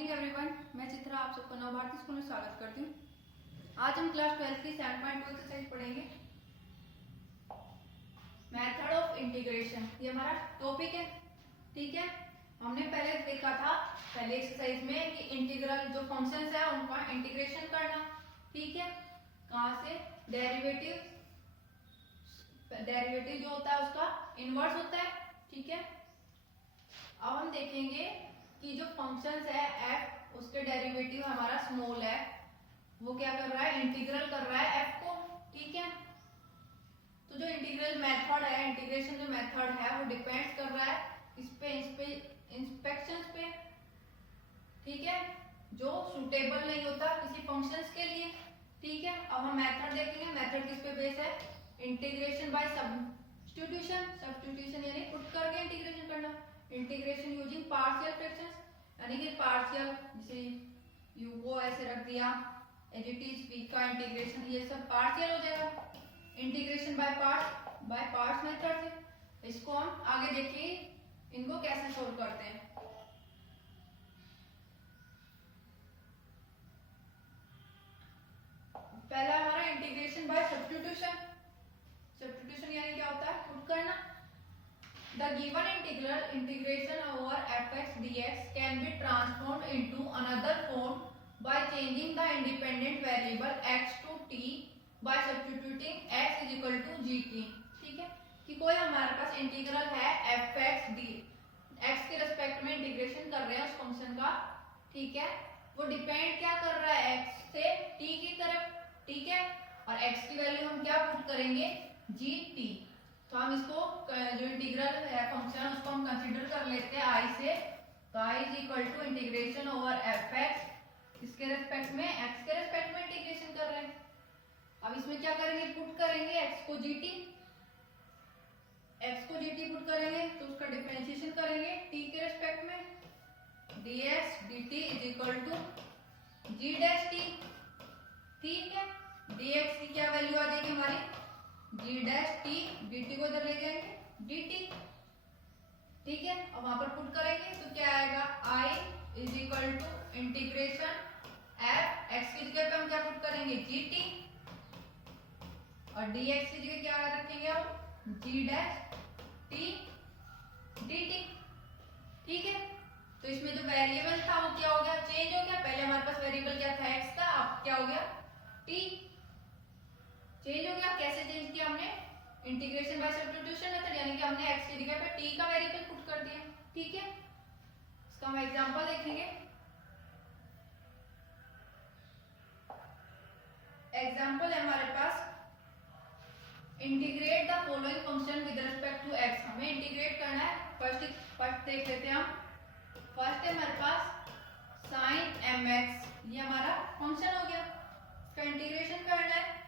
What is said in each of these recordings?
Morning everyone, मैं चित्रा आप सबको नवभारती स्कूल में स्वागत करती हूँ। आज हम क्लास 12 की 7.2 एक्सरसाइज पढ़ेंगे, मेथड ऑफ इंटीग्रेशन। ये हमारा टॉपिक है, ठीक है। हमने पहले देखा था पहले एक्सरसाइज में कि इंटीग्रल जो फंक्शंस है उनका इंटीग्रेशन करना, ठीक है। कहाँ से? डेरिवेटिव जो होता है उसका इनवर्स होता है, ठीक है। अब हम देखेंगे कि जो फंक्शंस है f, उसके डेरिवेटिव हमारा स्मॉल है, वो क्या कर रहा है? इंटीग्रल कर रहा है f को, ठीक है। तो जो इंटीग्रल मेथड है, इंटीग्रेशन जो मेथड है वो डिपेंड्स कर रहा है इस पे इंस्पेक्शंस पे, ठीक है, जो सूटेबल नहीं होता किसी फंक्शंस के लिए, ठीक है। अब हम मेथड देखेंगे। मेथड किस पे बेस है? इंटीग्रेशन बाय सब्स्टिट्यूशन यानी पुट करके इंटीग्रेशन करना। इंटीग्रेशन यूजिंग पार्शियल फ्रैक्शंस, यानी कि पार्शियल, जैसे u को ऐसे रख दिया एज इट इज, v का इंटीग्रेशन, ये सब पार्शियल हो जाएगा। इंटीग्रेशन बाय पार्ट्स मेथड से इसको हम आगे देखिए इनको कैसे सोल्व करते हैं। पहला हमारा इंटीग्रेशन बाय सब्स्टिट्यूशन यानी क्या होता है? पुट करना। The given integration over fx dx can be transformed into another form by changing the independent variable x to t by substituting x is equal to gt, ठीक है। कि कोई हमारे पास इंटीग्रल है fx d, x के respect में integration कर रहे हैं उस फंक्शन का, ठीक है। वो डिपेंड क्या कर रहा है? x से t की तरफ, ठीक है। और x की वैल्यू हम क्या पुट करेंगे? gt। तो हम इसको जो इंटीग्रल है फंक्शन उसको हम कंसीडर कर लेते हैं i से। तो i is equal to integration over fx, इसके रेस्पेक्ट में x के रेस्पेक्ट में इंटीग्रेशन कर रहे हैं। अब इसमें क्या करेंगे? पुट करेंगे x को gt पुट करेंगे तो उसका डिफरेंशिएशन करेंगे t के रेस्पेक्ट में, dx dt is equal to g dash t, ठीक है। dx की क्या वैल्यू आ जाएगी हमारी? g डैश t, dt को इधर ले जाएंगे dt, ठीक है। अब वहां पर पुट करेंगे तो क्या आएगा? i is equal to integration f, x की जगह पे हम क्या पुट करेंगे? gt, और dx की जगह क्या रखेंगे हम? g डैश t dt, ठीक है। तो इसमें जो वेरिएबल था वो क्या हो गया? चेंज हो गया। पहले हमारे पास वेरिएबल क्या था? x था, अब क्या हो गया? t, चेंज हो गया। कैसे चेंज किया हमने? इंटीग्रेशन बाय सब्स्टिट्यूशन मेथड, यानी कि हमने x की जगह पे t का वेरिएबल पुट कर दिया, ठीक है। इसका हम एग्जांपल देखेंगे। एग्जांपल है हमारे पास, integrate the following function with respect to x। हमें इंटीग्रेट करना है। फर्स्ट देख लेते हैं हम। फर्स्ट है हमारे पास sin mx, ये हमारा फंक्शन हो गया, इसका इंटीग्रेशन करना है।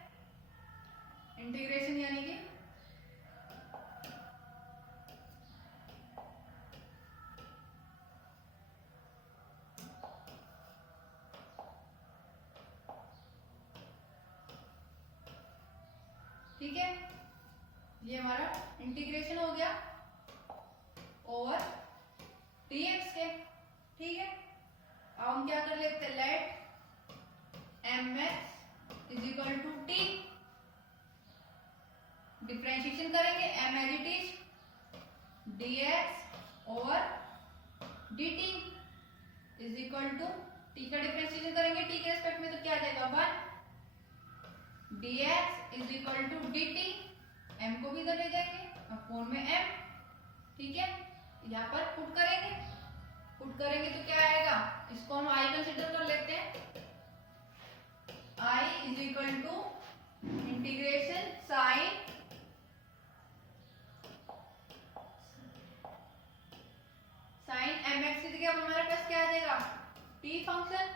इंटीग्रेशन यानी कि ठीक है, ये हमारा इंटीग्रेशन हो गया ओवर dx के, ठीक है। अब हम क्या कर लेते हैं? Let mx is equal to t, differentiation करेंगे m as it is, dx over dt is equal to t का डिफरेंशिएशन करेंगे t के रेस्पेक्ट में, तो क्या आ जाएगा? 1 dx is equal to dt, m को भी इधर ले जाएंगे अपॉन में m, ठीक है। यहाँ पर पुट करेंगे तो क्या आएगा? इसको हम i कंसीडर कर लेते हैं। i is equal to integration sine mx की जगह हमारे पास क्या आ जाएगा? t फंक्शन,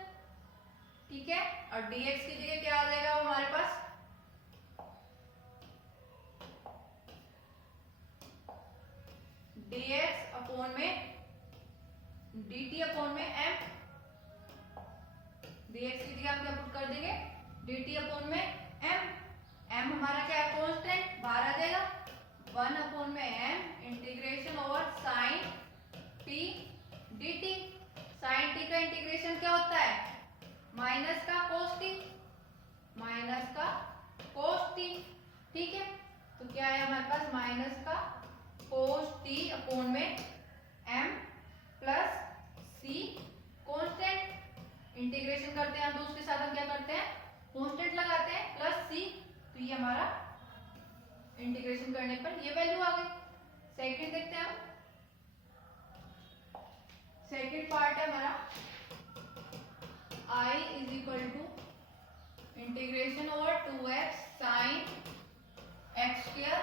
ठीक है। और dx की जगह क्या आ जाएगा हमारे पास? dx अपॉन में dt अपॉन में m, dx की जगह हम क्या पुट कर देंगे? dt अपॉन में m, m हमारा क्या है? कांस्टेंट, बाहर आ जाएगा। 1 अपॉन में m integration over sine t dt, sine t का इंटीग्रेशन क्या होता है, माइनस का कोस टी, माइनस का कोस टी। ठीक है, तो क्या है हमारे पास माइनस का कोस टी अपॉन में m plus c constant. Integration करते हैं तो उसके साथ हम क्या करते हैं, कांस्टेंट लगाते हैं प्लस c। तो ये हमारा इंटीग्रेशन करने पर ये वैल्यू आ गई। सेकंड देखते हैं हम, सेकंड पार्ट है हमारा I is equal to integration over 2x sine x square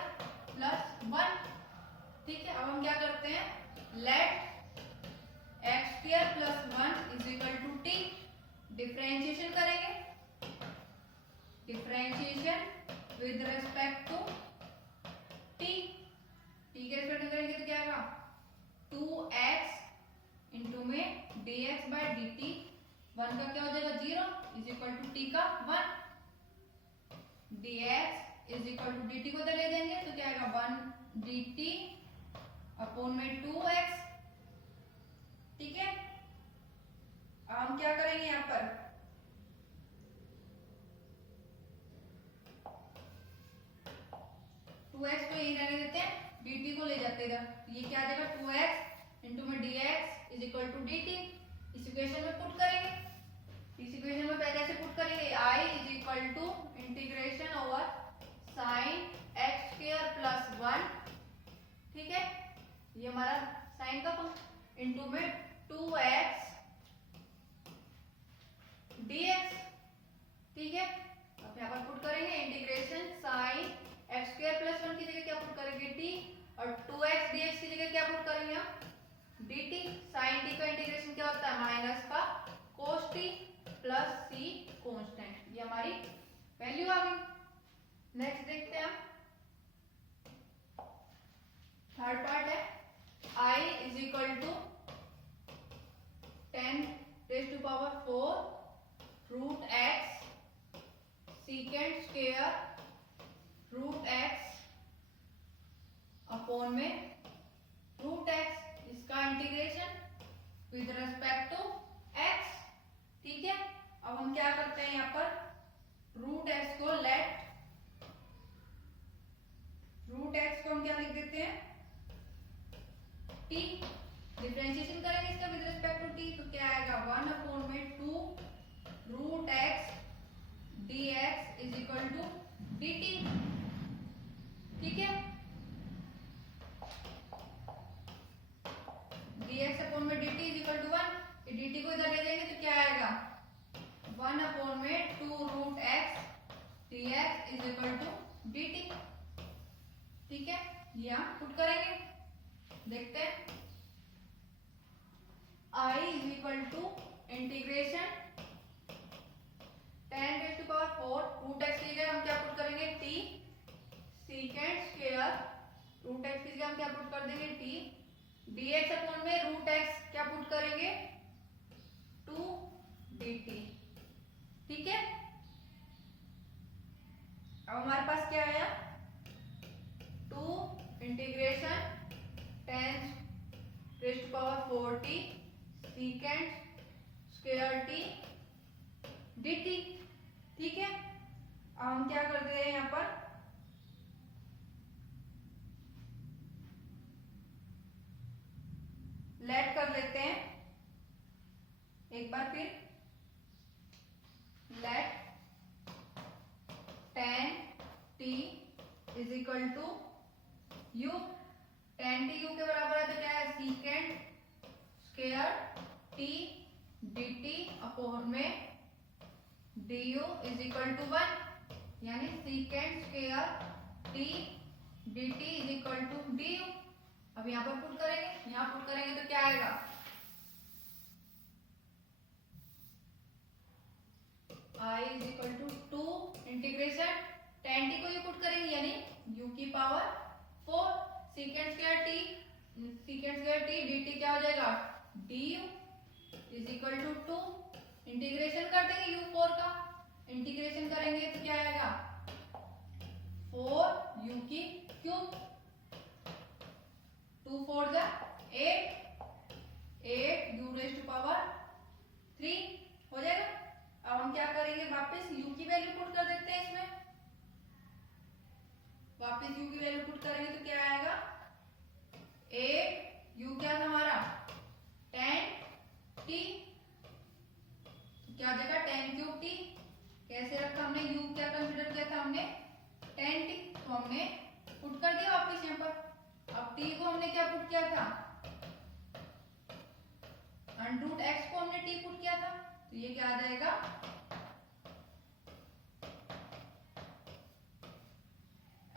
plus 1। ठीक है, अब हम क्या करते हैं, let x square plus 1 is equal to t, differentiation करेंगे, differentiation with respect to t, t के रिस्पेक्ट में करेंगे तो क्या आएगा 2x इंटू में dx बाय dt, 1 का क्या हो जाएगा 0 इज इक्वल टू t का 1, dx is equal to dt को इधर ले जाएंगे तो क्या आएगा 1 dt अपॉन में 2x। ठीक है, अब हम क्या करेंगे यहाँ पर, टू एक्स को यही रहने देते हैं, dt को ले जाते हैं इधर, ये क्या आ जाएगा 2x इंटू में dx is equal to dt। इस इक्वेशन में पुट करेंगे, इस इक्वेशन में पहले से पुट करेंगे I is equal to integration over sine x square plus 1। ठीक है, ये हमारा साइन का फंक्शन इंटू में 2x dx। ठीक है, अब यहाँ पर पुट करेंगे integration sine x square plus 1 की जगह क्या पुट करेंगे t, और 2x dx की जगह क्या पुट करेंगे हम dt। साइन t का इंटीग्रेशन क्या होता है, माइनस का cos t प्लस c कांस्टेंट। ये हमारी वैल्यू आ गई। नेक्स्ट देखते हैं हम, थर्ड पार्ट है I is equal to 10 raise to power 4 root x secant square root x upon में रूट x, इसका integration with respect to x। ठीक है, अब हम क्या करते हैं यहाँ पर रूट x को रूट x को हम क्या लिख देते हैं t, डिफरेंशिएशन करेंगे इसका विद रिस्पेक्ट टू t तो क्या आएगा 1 अपॉन में 2 root x dx is equal to dt। ठीक है, dx अपॉन में dt is equal to 1, dt को इधर ले जाएंगे तो क्या आएगा 1 अपॉन में 2 root x dx is equal to dt। ठीक है, ये हम पुट करेंगे, देखते हैं I is equal to integration 10 raise to power 4 root x की जगह हम क्या पुट करेंगे t secant square root x की जगह हम क्या पुट कर देंगे t, dx अपॉन में रूट x क्या पुट करेंगे 2 dt। ठीक है, अब हमारे पास क्या आया 2 integration 10 raise to power 4t secant square t dt। ठीक है, अब हम क्या करते हैं यहाँ पर लेट कर लेते हैं एक बार फिर, let 10t is equal to u, 10t u के बराबर है तो क्या है secant square t dt upon में du इज इक्वल टू 1, यानी secant square t dt is equal to du। अब यहाँ पर पुट करेंगे, यहाँ पुट करेंगे तो क्या आएगा I is equal to 2 integration 10t को ये पुट करेंगे यानी u की power 4 secant square t dt क्या हो जाएगा du is equal to 2, integration कर देंगे u4 का, इंटीग्रेशन करेंगे तो क्या आएगा 4 u की क्यूब, 2 4 जा 8, 8 u रेज टू पावर 3 हो जाएगा। अब हम क्या करेंगे, वापस u की वैल्यू पुट कर देते हैं इसमें। वापस u की वैल्यू पुट करेंगे तो क्या आएगा, 8 u क्या था हमारा 10t, क्या जगह 10 क्यूब t, कैसे रखा हमने, u क्या कंसीडर किया था हमने 10t, तो हमने पुट कर दिया वापस यहाँ पर। अब t को हमने क्या पुट किया था, अंडरूट x को हमने t पुट किया था, तो ये क्या आ जाएगा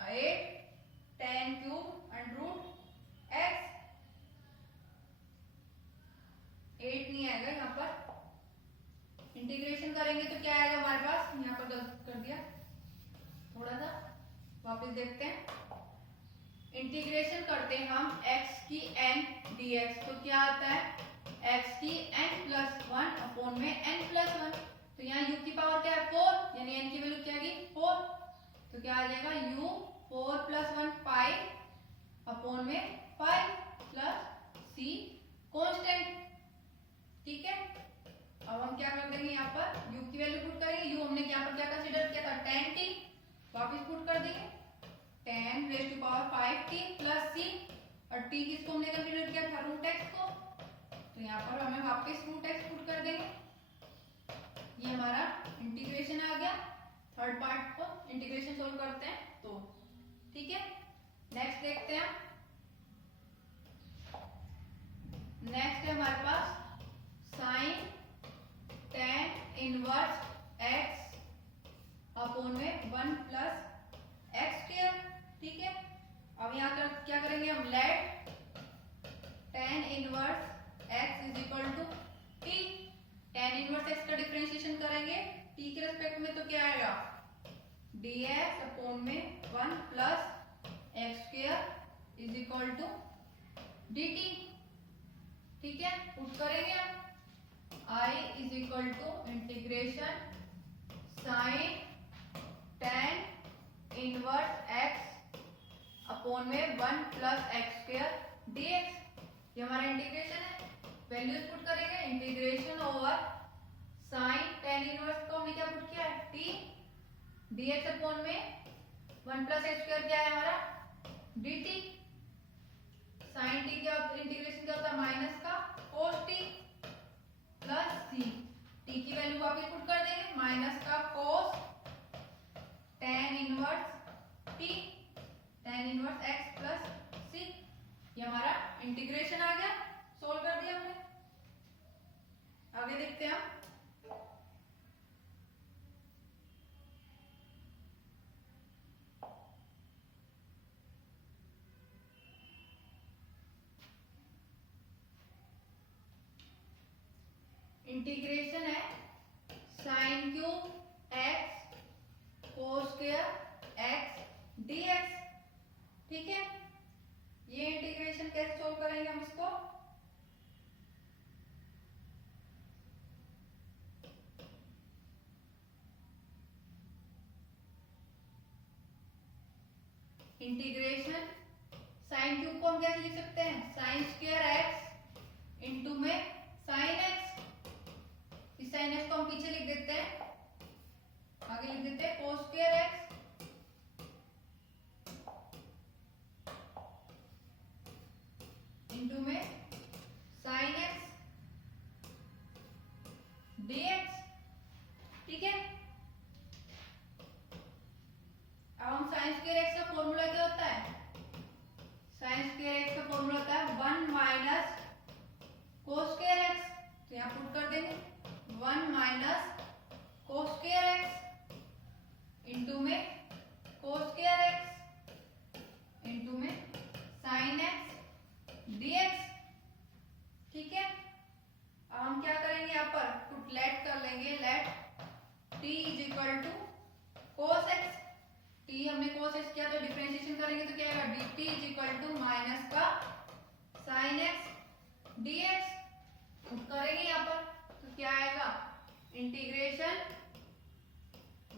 8 10 क्यूब अंडरूट x, 8 नहीं आएगा यहाँ पर। इंटीग्रेशन करेंगे तो क्या आएगा हमारे पास, यहाँ पर गलत कर दिया थोड़ा सा, वापस देखते हैं। इंटीग्रेशन करते हैं हम x की n dx, तो क्या आता है x की n+1 अपॉन में n+1, तो यहाँ u की पावर क्या है 4, यानी n की वैल्यू क्या है 4, तो क्या आ जाएगा u 4+1 पाई अपॉन में 5 प्लस c कांस्टेंट। ठीक है, अब हम क्या कर देंगे, यहाँ पर u की वैल्यू पुट करेंगे। u हमने यहाँ पर क्या कंसीडर किया था 10t, वापस पुट कर देंगे 10 raise to power 5t plus c, और t किसको हमने कंसीडर किया था रूट x को, तो यहाँ पर हमें वापस रूट x पुट कर देंगे। ये हमारा इंटीग्रेशन आ गया। थर्ड पार्ट को इंटीग्रेशन सोल्व करते हैं तो ठीक है। नेक्स्ट देखते हैं, नेक्स्ट है हमारे पास sine tan inverse x upon में 1 प्लस एक्स स्क्वायर। ठीक है, अब यहाँ कर क्या करेंगे हम, let tan inverse x is equal to t, tan inverse x का डिफरेंशिएशन करेंगे t के रेस्पेक्ट में, तो क्या आएगा dx अपॉन में 1 plus x square is equal to dt। ठीक है, पुट करेंगे हम I is equal to integration sine tan inverse x upon में 1 प्लस एक्स स्क्वायर dx, ये हमारा इंटीग्रेशन है। वैल्यूज पुट करेंगे, integration over sine tan inverse को हमने क्या पुट किया है t, dx अपॉन में 1 प्लस एक्स स्क्वायर क्या है हमारा dt, साइन t क्या होता है, इंटीग्रेशन क्या होता है माइनस का cos t प्लस c, t की वैल्यू वापस पुट कर देंगे, माइनस का cos tan inverse t tan inverse x plus c, ये हमारा इंटीग्रेशन आ गया, सोल्व कर दिया हमने। आगे देखते हैं हम, इंटीग्रेशन है sine cube x cos square x dx। ठीक है, ये इंटीग्रेशन कैसे सोल्व करेंगे हम इसको, इंटीग्रेशन साइन क्यूब को हम कैसे लिख सकते हैं, साइन स्क्वायर x इंटू में साइन x, इस साइन x को हम पीछे लिख देते हैं, आगे लिख देते हैं कोस स्क्वायर x इंटू में साइन x dx। ठीक है, अब हम साइन स्क्वायर x का फॉर्मूला क्या होता है, साइन स्क्वायर x का फॉर्मूला होता है 1 माइनस कोस स्क्वायर x, तो यहाँ पुट कर देंगे 1 minus cos square x into में कोस स्क्वायर x इंटू में साइन x dx। ठीक है, अब हम क्या करेंगे, यहाँ पर पुट लेट कर लेंगे, let t is equal to cos x, t हमने कोस x किया तो डिफरेंशिएशन करेंगे तो क्या आएगा dt is equal to minus का साइन x dx। पुट करेंगे यहाँ पर तो क्या आएगा, integration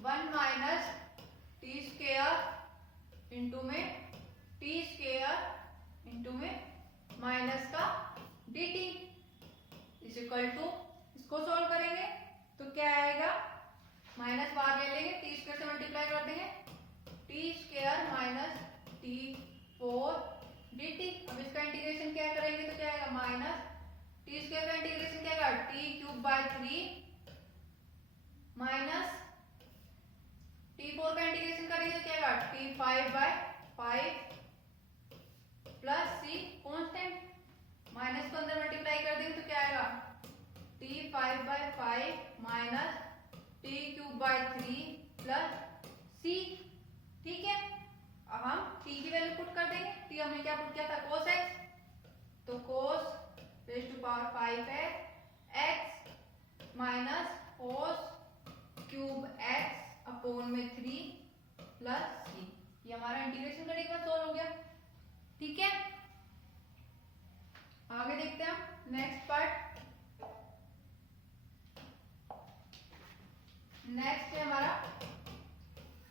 1 minus t square into में टी स्क्वायर इंटू में माइनस का dt। इज इक्वल टू, इसको सोल्व करेंगे तो क्या आएगा, माइनस बाहर ले लेंगे, टी स्क्वायर से मल्टीप्लाई कर देंगे, T square minus t 4 dt। अब इसका इंटीग्रेशन क्या करेंगे तो क्या आएगा, माइनस टी स्क्वायर का इंटीग्रेशन क्या आएगा, t cube by 3 minus t 4 का इंटीग्रेशन करेंगे तो क्या आएगा, t 5 by 5 plus C constant, minus को अंदर मल्टीप्लाई कर देंगे तो क्या आएगा, t 5 by 5 minus t cube by 3 plus C. ठीक है, अब हम टी की वैल्यू पुट कर देंगे, टी हमने क्या पुट किया था, cos x, तो cos raise to power 5 x minus cos cube x upon में 3 प्लस सी। ये हमारा इंटीग्रेशन करने के बाद सोल्व हो गया। ठीक है, आगे देखते हैं हम नेक्स्ट पार्ट। नेक्स्ट है हमारा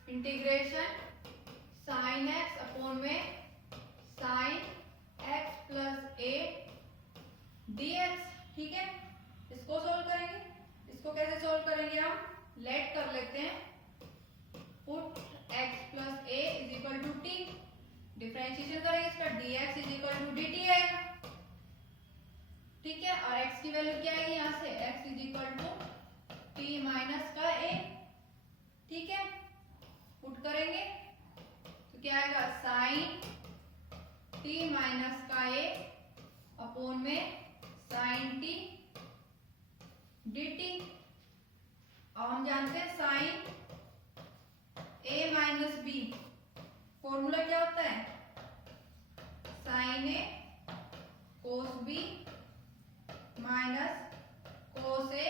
इंटीग्रेशन साइन x अपॉन में sine x plus a dx। ठीक है, इसको सोल्व करेंगे, इसको कैसे सोल्व करेंगे, हम लेट कर लेते हैं, put x plus a is equal to t, differentiation करेंगे इसका, dx is equal to dt आएगा। ठीक है, और x की वैल्यू क्या आएगी, यहाँ से x is equal to t minus का a। ठीक है, पुट करेंगे तो क्या आएगा, साइन t माइनस का a अपॉन में साइन t dt। अब हम जानते हैं sine a minus b, formula क्या होता है, sine a cos b minus cos a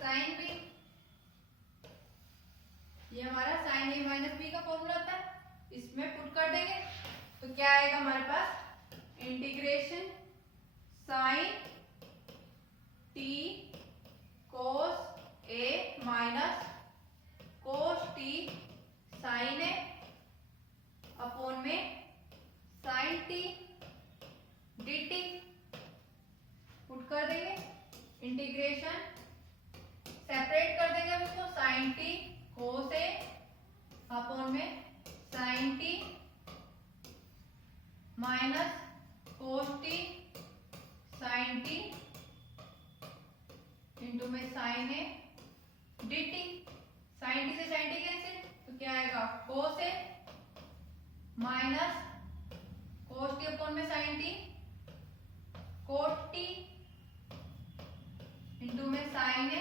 sine b। ये हमारा साइन a माइनस b का फॉर्मूला होता है, इसमें पुट कर देंगे तो क्या आएगा हमारे पास, integration sine t cos a minus cos t sine a upon में साइन t dt। पुट कर देंगे, इंटीग्रेशन सेपरेट कर देंगे अब इसको, sine t cos a upon में sine t minus cos t sine t into में sine a dt। Sine t से साइन t कैंसिल, तो क्या आएगा, cos a minus cos t upon में sine t cot t into में sine a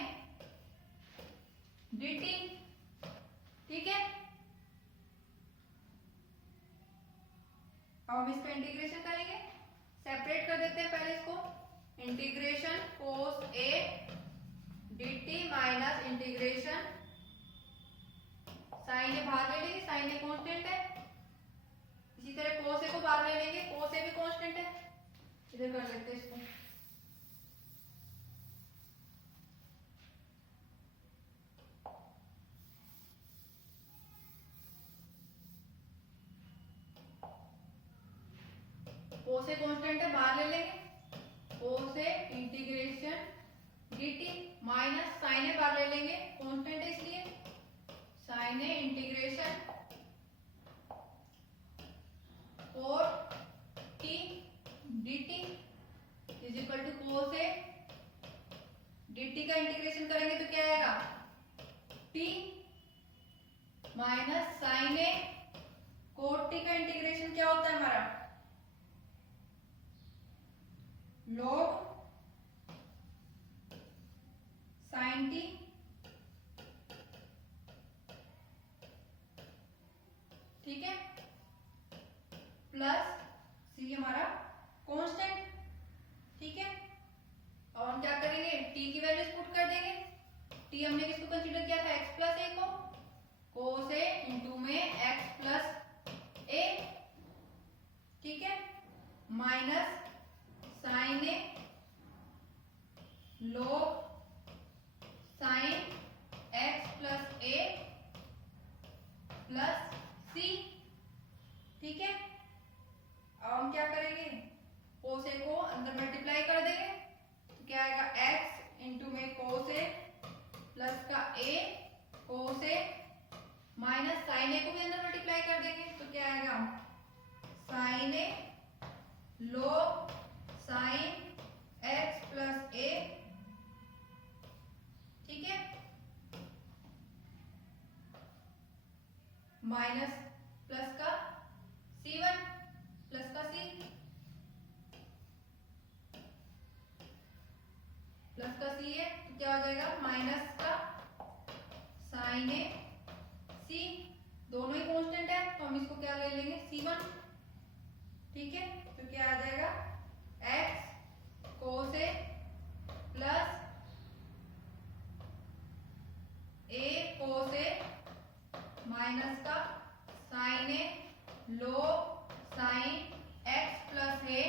dt। ठीक है, अब हम इसका इंटीग्रेशन करेंगे, सेपरेट कर देते हैं पहले इसको, integration cos a dt minus integration sine a बाहर ले लेंगे, साइन a कांस्टेंट है, इसी तरह कोस a को बाहर ले लेंगे, कोस a भी कांस्टेंट है, इधर कर लेते हैं इसको। कोस a कांस्टेंट है, बाहर ले लेंगे, cos a integration dt minus sine a बाहर ले लेंगे, कांस्टेंट है इसलिए, sine a integration cot t dt is equal to cos a dt का इंटीग्रेशन करेंगे तो क्या आएगा, t minus sine a cot t का इंटीग्रेशन क्या होता है हमारा, लॉग साइन t ठीक है, प्लस सी हमारा कांस्टेंट। ठीक है, और हम क्या करेंगे, t की वैल्यूज पुट कर देंगे, t हमने किसको कंसीडर किया था, x प्लस a को, कोस a इंटू में x प्लस a। ठीक है, minus sine a log sine x plus a plus c। ठीक है, अब हम क्या करेंगे, कोस a को अंदर मल्टीप्लाई कर देंगे माइनस प्लस का C1 प्लस का C प्लस का C है तो क्या हो जाएगा माइनस का साइन ए C, दोनों ही कांस्टेंट है तो हम इसको क्या ले लेंगे C1। ठीक है, तो क्या आ जाएगा x cos a plus a cos a minus का sine a log sine x plus a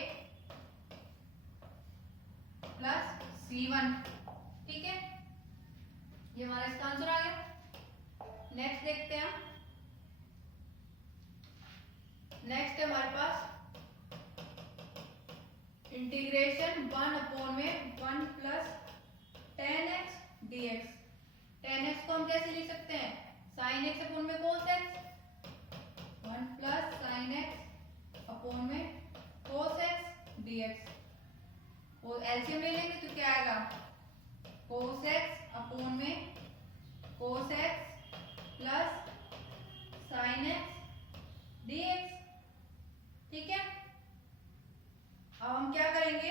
plus C1। ठीक है, ये हमारा इसका आंसर आ गया। नेक्स्ट देखते हैं हम। नेक्स्ट है हमारे पास integration 1/1 plus tan x dx। tan x को हम कैसे लिख सकते हैं, sin x अपॉन में cos x, 1 plus sin x upon में cos x dx। और एलसीएम ले लेंगे तो क्या आएगा cos x अपॉन में cos x plus sin x dx। ठीक है, अब हम क्या करेंगे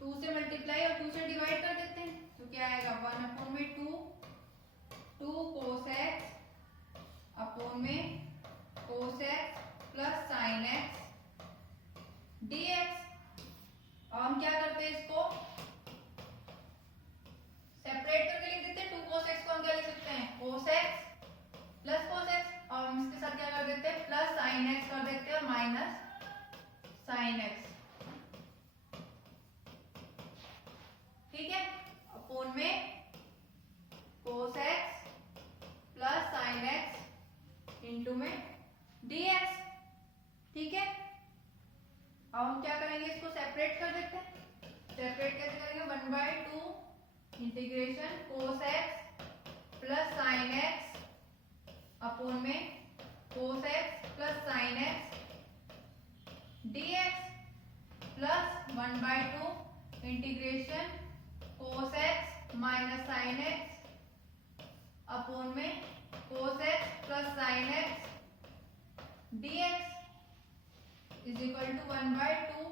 2 से मल्टीप्लाई और 2 से डिवाइड कर देते हैं तो क्या आएगा 1 में 2 cos x अपॉन में cos x plus sin x dx। अब हम क्या करते हैं इसको सेपरेट करके लिख देते हैं। 2 cos x को हम क्या लिख सकते हैं cos x plus cos x, और हम इसके साथ क्या कर देते हैं प्लस sin x कर देते हैं और माइनस sin x। ठीक है, अपॉन में cos x plus sin x into में dx। ठीक है, अब हम क्या करेंगे इसको सेपरेट कर देते हैं। सेपरेट कैसे करेंगे 1/2 integration cos x plus sin x upon में cos x plus sin x dx plus 1/2 integration cos x minus sin x upon में cos x plus sin x dx is equal to 1/2।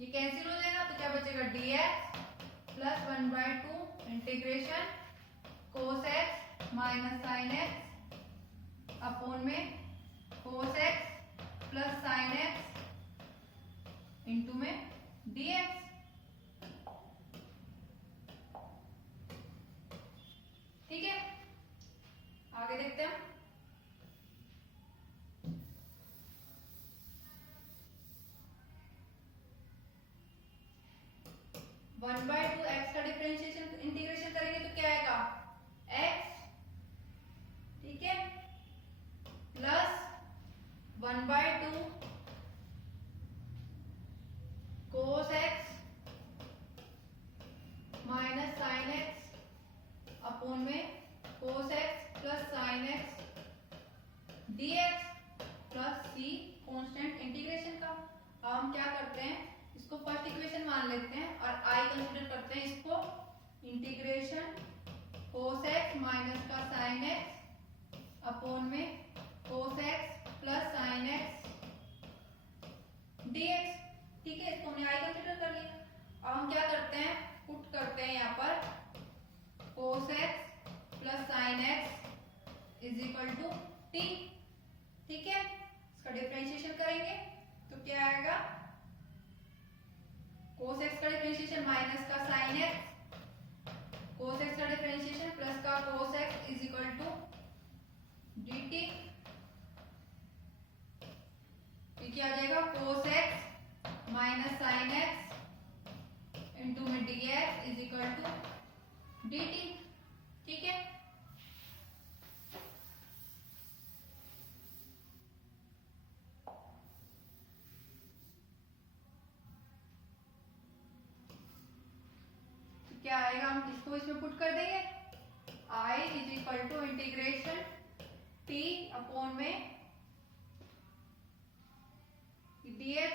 ये cancel हो जाएगा तो क्या बचेगा dx plus 1/2 integration cos x minus sin x upon में cos x plus sin x into में dx। ठीक है, आगे देखते हैं। 1/2 x का डिफरेंशिएशन इंटीग्रेशन करेंगे तो क्या आएगा x, ठीक है, plus 1/2 cos x minus sin x upon में cos x plus sin x dx plus c constant integration का। अब हम क्या करते हैं इसको फर्स्ट इक्वेशन मान लेते हैं और I कंसीडर करते हैं इसको इंटीग्रेशन cos x माइनस का sin x अपॉन में cos x plus sin x dx। ठीक है, इसको हमने I कंसीडर कर लिया। अब हम क्या करते हैं पुट करते हैं यहाँ पर cos x plus sin x is equal to t। ठीक है, इसका डिफरेंशिएशन करेंगे तो क्या आएगा cos x का डिफरेंशिएशन माइनस का sin x, cos x का डिफरेंशिएशन प्लस का cos x is equal to dt। क्या आ जाएगा cos x minus sin x into में dx is equal to dt। ठीक है, क्या आएगा हम इसको इसमें पुट कर देंगे I is equal to integration t upon में dx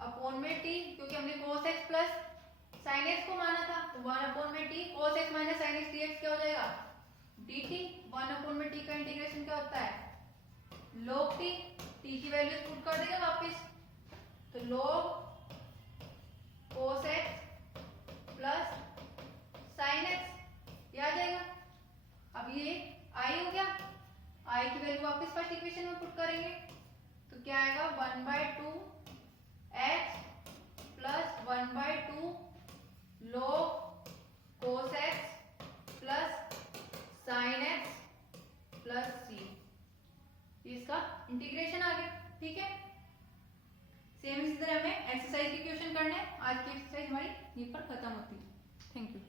अपॉन में t, क्योंकि हमने cos x plus sine x को माना था तो 1/t cos x minus sine x dx क्या हो जाएगा dt। 1/t का इंटीग्रेशन क्या होता है log t। t की वैल्यूज पुट कर देंगे वापस तो log cos x plus sine x ये आ जाएगा। अब ये i हो गया, i की वैल्यू वापस फर्स्ट इक्वेशन में पुट करेंगे तो क्या आएगा 1/2 x plus 1/2 log cos x plus sin x plus c। इसका इंटीग्रेशन आ गया। ठीक है, सेम इसी तरह हमें एक्सरसाइज के क्वेश्चन करने हैं। आज की एक्सरसाइज हमारी यहीं पर खत्म होती है। Thank you.